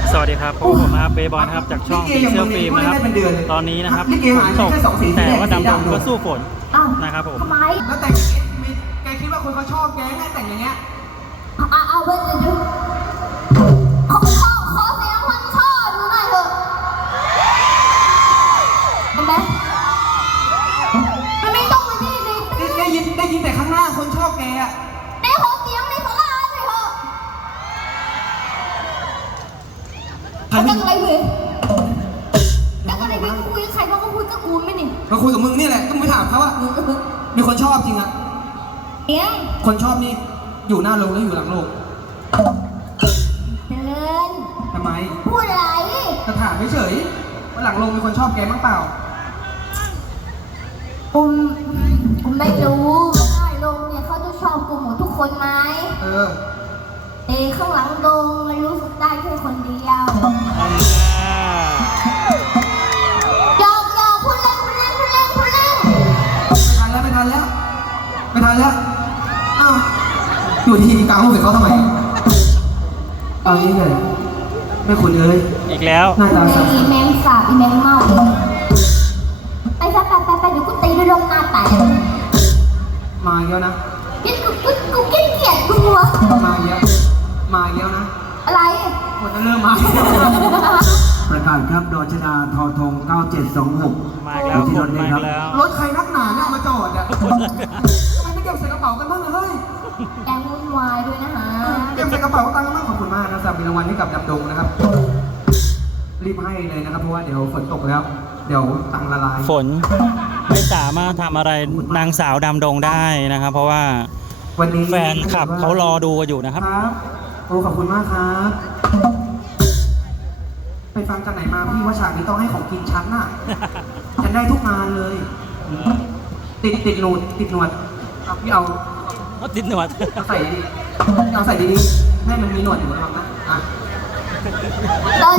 สวัสดีครับพบกับผมนะครับเบย์บอยนะครับจากช่องปีเสื้อฟิล์มนะครับตอนนี้นะครับฝนตกแต่ว่าดำดงก็สู้ฝนนะครับผมทำไมแล้วแต่งแกคิดว่าคนเขาชอบแกไงแต่งอย่างเงี้ยเอาเว้ยเดี๋ยวขอเสียงคนชอบดูหน่อยเถอะเห็นไหมมันไม่ต้องมาที่นี่ได้ยินแต่ข้างหน้าคนชอบแกอะได้ขอเสียงในสลาหน่อยเถอะเขาจะอะไรเว้ยจะอะไรเว้ยคุยใครบ้างก็คุยกับกูไม่นี่มาคุยกับมึงนี่แหละก็ไม่ถามเขาว่ามีคนชอบจริงอะเนี่ยคนชอบนี่อยู่หน้าโรงหรืออยู่หลังโรงเดินทำไมพูดอะไรจะถามเฉยว่าหลังโรงมีคนชอบแกมั้งเปล่าผมไม่รู้ว่าหน้าโรงเนี่ยเขาจะชอบกูหมดทุกคนไหมข้างหลังโรงมันรู้สึกได้แค่คนเดียวหยอกพูดเล่นไม่ทันแล้วอ้าวอยู่ที่กลางห้องเสร็จเขาทำไมเอางี้เลยไม่คุณเลยอีกแล้วหน้าตาสับแมงสาบแมงเมาไปเดี๋ยวกูตีด้วยลมหน้าแตกมาเยอะนะกูเกลียดกูหัวมาเยอะนะอะไรหมดเริ่มมาประกาศครับดชดาทอทง9726 มาแล้วที่รถนี้ครับรถใครนักหนาเนี่ยมาจอดอ่ะทำไมไม่เก็บใส่กระเป๋ากันบ้างเลยเฮ้ยแกวุ่นวายด้วยนะฮะเก็บใส่กระเป๋าตังค์กันบ้างขอบคุณมากนะสำหรับรางวัลให้กับดำดงนะครับรีบให้เลยนะครับเพราะว่าเดี๋ยวฝนตกแล้วเดี๋ยวตังละลายฝนไม่สามารถทำอะไรนางสาวดำดงได้นะครับเพราะว่าวันนี้แฟนคลับเขารอดูกันอยู่นะครับโอ้ขอบคุณมากครับไปฟังจากไหนมาพี่ว่าฉากนี้ต้องให้ของกินชั้นน่ะฉันได้ทุกงานเลยติดหนวดพี่เอาติดหนวดเอาใส่ดีให้มันมีหนวดอยู่ระวังนะต้น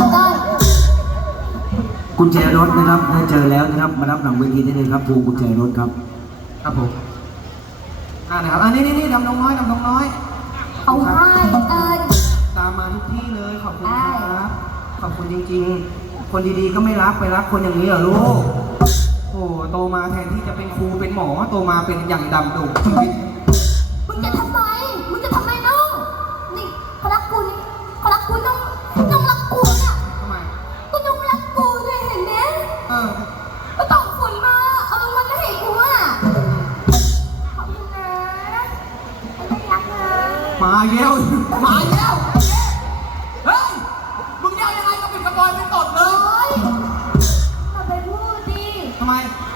กุญแจรถนะครับได้เจอแล้วนะครับมารับหลังเวทีได้เลยครับพวงกุญแจรถครับครับผมนะครับอันนี้ดำดงน้อยเอาให้ตามมาทุกที่เลยขอบคุณครับขอบคุณจริงๆคนดีๆก็ไม่รักไปรักคนอย่างนี้เหรอลูกโอ้โตมาแทนที่จะเป็นครูเป็นหมอโตมาเป็นอย่างดำดงชีวิตมึงจะทำไมน้องนี่เขารักกูต้องรักกูเนี่ยทำไมกูต้องรักกูด้วยเห็นไหมก็ต้องฝนมาเอาลงมาให้กูอ่ะขอบคุณนะไม่รักนะมาเย้วเฮ้ยมึงยังไงก็เป็นกระบอยเป็นตดเลยอย่าไปพูดดิทำไม